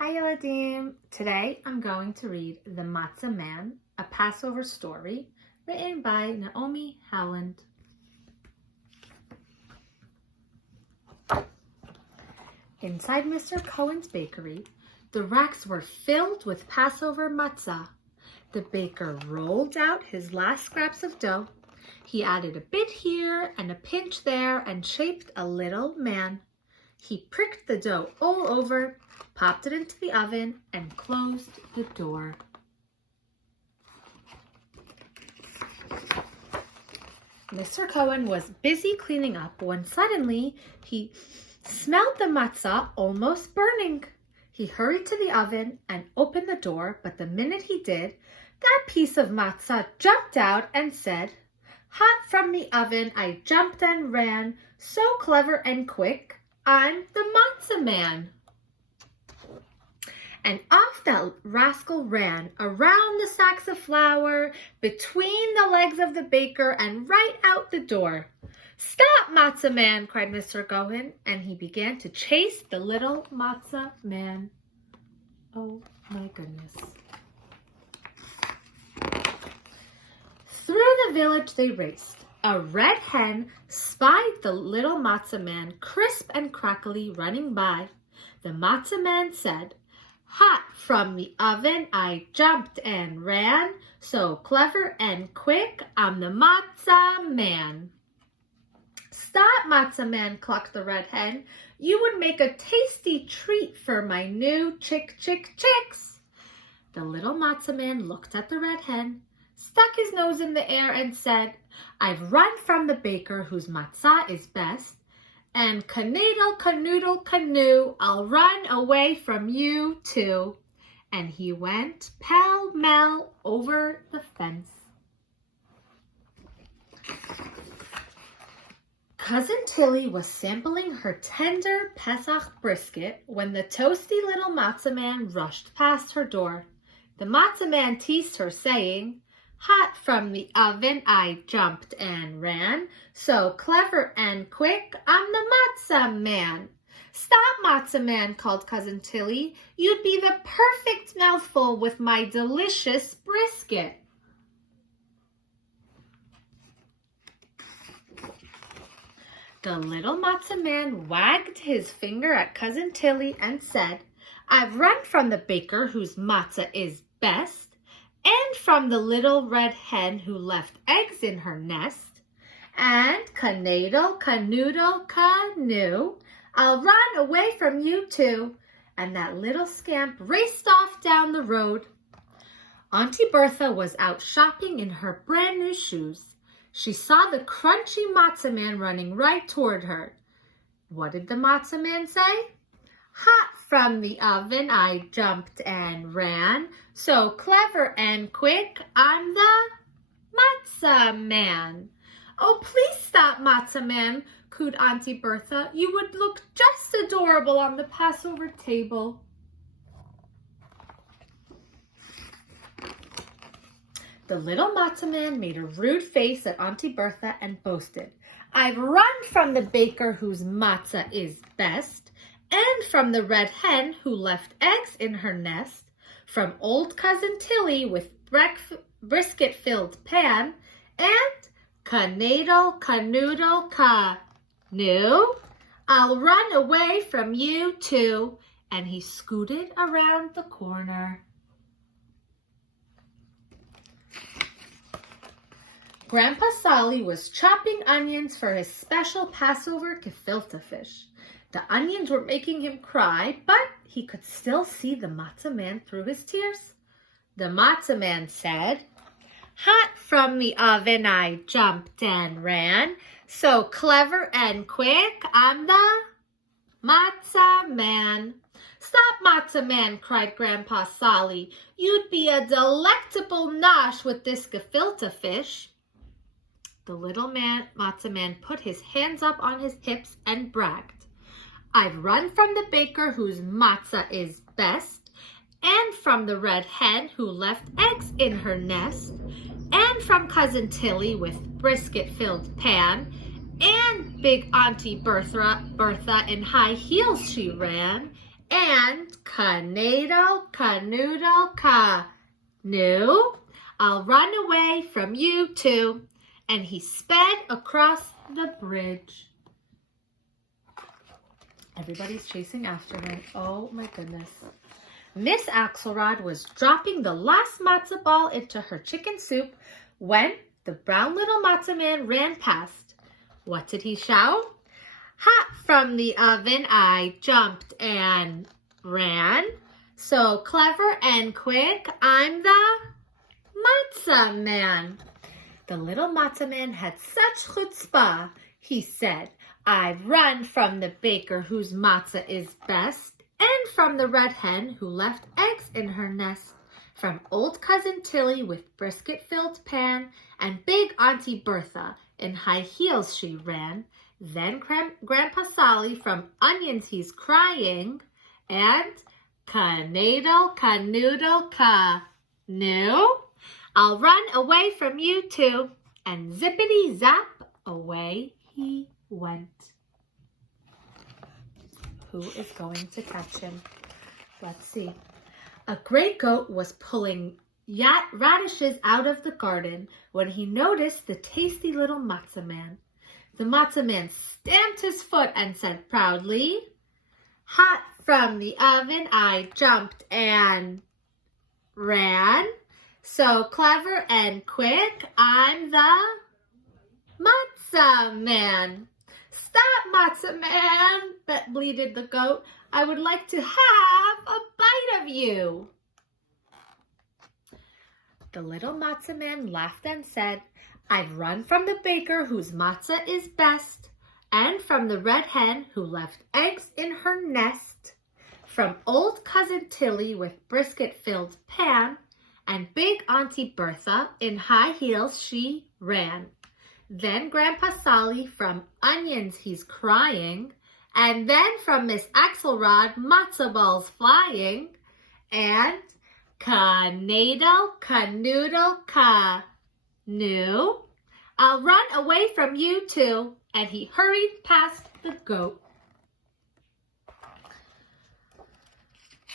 Hi Yeladim! Today I'm going to read The Matzah Man, a Passover story written by Naomi Howland. Inside Mr. Cohen's bakery, the racks were filled with Passover matzah. The baker rolled out his last scraps of dough. He added a bit here and a pinch there and shaped a little man. He pricked the dough all over, popped it into the oven, and closed the door. Mr. Cohen was busy cleaning up when suddenly he smelled the matzah almost burning. He hurried to the oven and opened the door, but the minute he did, that piece of matzah jumped out and said, "Hot from the oven, I jumped and ran, so clever and quick, I'm the Matzah Man." And off that rascal ran, around the sacks of flour, between the legs of the baker, and right out the door. "Stop, Matzah Man!" cried Mr. Cohen, and he began to chase the little Matzah Man. Oh my goodness. Through the village they raced. A red hen spied the little Matzah Man, crisp and crackly, running by. The Matzah Man said, "Hot from the oven, I jumped and ran, so clever and quick, I'm the Matzah Man." "Stop, Matzah Man," clucked the red hen. "You would make a tasty treat for my new chicks." The little Matzah Man looked at the red hen, stuck his nose in the air and said, "I've run from the baker whose matzah is best, and canoodle, canoodle, canoe, I'll run away from you too." And he went pell-mell over the fence. Cousin Tilly was sampling her tender Pesach brisket when the toasty little Matzah Man rushed past her door. The Matzah Man teased her, saying, "Hot from the oven, I jumped and ran, so clever and quick, I'm the Matzah Man." "Stop, Matzah Man," called Cousin Tilly. "You'd be the perfect mouthful with my delicious brisket." The little Matzah Man wagged his finger at Cousin Tilly and said, "I've run from the baker whose matzah is best, and from the little red hen who left eggs in her nest, and canoodle, canoodle, canoe, I'll run away from you too." And that little scamp raced off down the road. Auntie Bertha was out shopping in her brand new shoes. She saw the crunchy Matzah Man running right toward her. What did the Matzah Man say? "Hot from the oven, I jumped and ran, so clever and quick, I'm the Matzah Man." "Oh, please stop, Matzah Man," cooed Auntie Bertha. "You would look just adorable on the Passover table." The little Matzah Man made a rude face at Auntie Bertha and boasted, "I've run from the baker whose matzah is best, and from the red hen who left eggs in her nest, from old Cousin Tilly with brisket-filled pan, and canoodle, canoodle, canoe, I'll run away from you too." And he scooted around the corner. Grandpa Solly was chopping onions for his special Passover gefilte fish. The onions were making him cry, but he could still see the Matzah Man through his tears. The Matzah Man said, "Hot from the oven, I jumped and ran, so clever and quick, I'm the Matzah Man." "Stop, Matzah Man," cried Grandpa Solly. "You'd be a delectable nosh with this gefilte fish." The little Matzah Man put his hands up on his hips and bragged, "I've run from the baker whose matzah is best, and from the red hen who left eggs in her nest, and from Cousin Tilly with brisket-filled pan, and big Auntie Bertha in high heels she ran, and Canoodle, canoodle, canoe. I'll run away from you too. And he sped across the bridge. Everybody's chasing after him. Oh my goodness. Miss Axelrod was dropping the last matzo ball into her chicken soup when the brown little Matzah Man ran past. What did he shout? Hot from the oven I jumped and ran. So clever and quick, I'm the Matzah Man. The little Matzah Man had such chutzpah. He said, I've run from the baker whose matzah is best, and from the red hen who left eggs in her nest, from old cousin Tilly with brisket-filled pan, and big Auntie Bertha in high heels she ran. Then Grandpa Sally from onions he's crying, and canoodle, canoodle, canoe. I'll run away from you too. And zippity-zap, away he went. Who is going to catch him? Let's see. A gray goat was pulling radishes out of the garden when he noticed the tasty little Matzah Man. The Matzah Man stamped his foot and said proudly, hot from the oven I jumped and ran. So clever and quick, I'm the Matzah Man. Stop, Matzah Man, bleated the goat. I would like to have a bite of you. The little Matzah Man laughed and said, I've run from the baker whose matzah is best, and from the red hen who left eggs in her nest, from old cousin Tilly with brisket-filled pan, and big Auntie Bertha in high heels she ran. Then Grandpa Sally from onions he's crying, and then from Miss Axelrod matzo balls flying, and canoodle, canoodle, canoe. I'll run away from you too. And he hurried past the goat.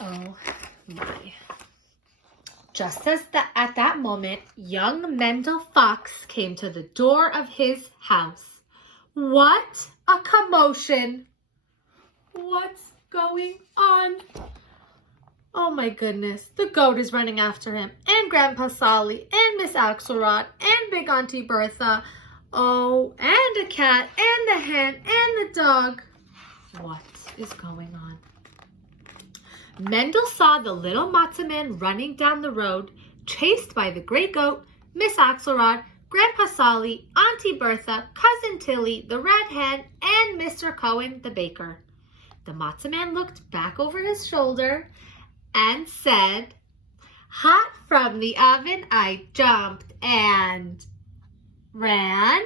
Oh my. Just as at that moment, young Mendel Fox came to the door of his house. What a commotion! What's going on? Oh my goodness, the goat is running after him, and Grandpa Solly, and Miss Axelrod, and Big Auntie Bertha. Oh, and a cat, and the hen, and the dog. What is going on? Mendel saw the little Matzah Man running down the road, chased by the gray goat, Miss Axelrod, Grandpa Solly, Auntie Bertha, Cousin Tilly, the red hen, and Mr. Cohen, the baker. The Matzah Man looked back over his shoulder and said, hot from the oven I jumped and ran.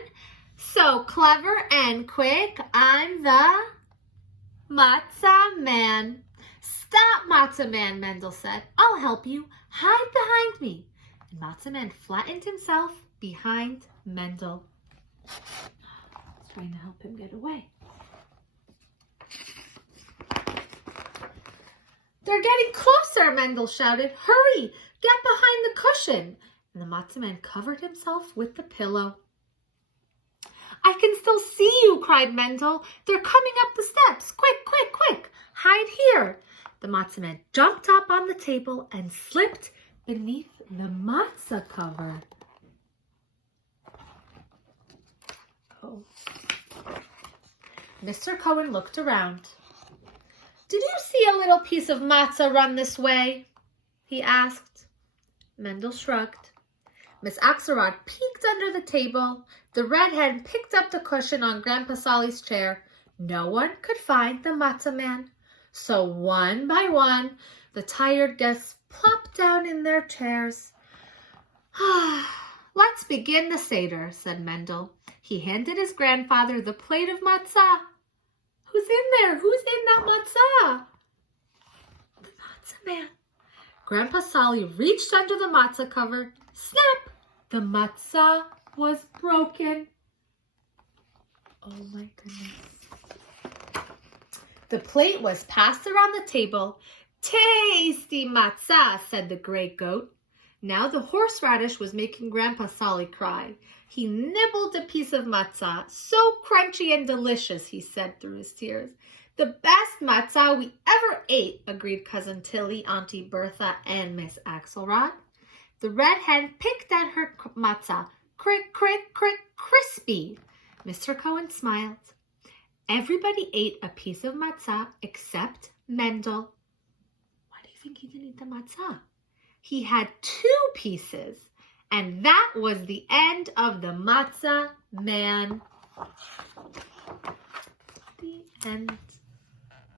So clever and quick, I'm the Matzah Man. Stop, Matzah Man, Mendel said. I'll help you. Hide behind me. And Matzah Man flattened himself behind Mendel. He's trying to help him get away. They're getting closer, Mendel shouted. Hurry, get behind the cushion. And the Matzah Man covered himself with the pillow. I can still see you, cried Mendel. They're coming up the steps. Quick, quick, quick. Hide here. The Matzah Man jumped up on the table and slipped beneath the matzah cover. Oh. Mr. Cohen looked around. Did you see a little piece of matzah run this way? He asked. Mendel shrugged. Miss Axelrod peeked under the table. The red hen picked up the cushion on Grandpa Solly's chair. No one could find the Matzah Man. So one by one, the tired guests plopped down in their chairs. Let's begin the Seder, said Mendel. He handed his grandfather the plate of matzah. Who's in there? Who's in that matzah? The Matzah Man. Grandpa Solly reached under the matzah cover. Snap! The matzah was broken. Oh my goodness. The plate was passed around the table. Tasty matzah, said the gray goat. Now the horseradish was making Grandpa Solly cry. He nibbled a piece of matzah, so crunchy and delicious, he said through his tears. The best matzah we ever ate, agreed Cousin Tilly, Auntie Bertha, and Miss Axelrod. The red hen picked at her matzah. Crick, crick, crick, crispy. Mr. Cohen smiled. Everybody ate a piece of matzah except Mendel. Why do you think he didn't eat the matzah? He had 2 pieces, and that was the end of the Matzah Man. The end.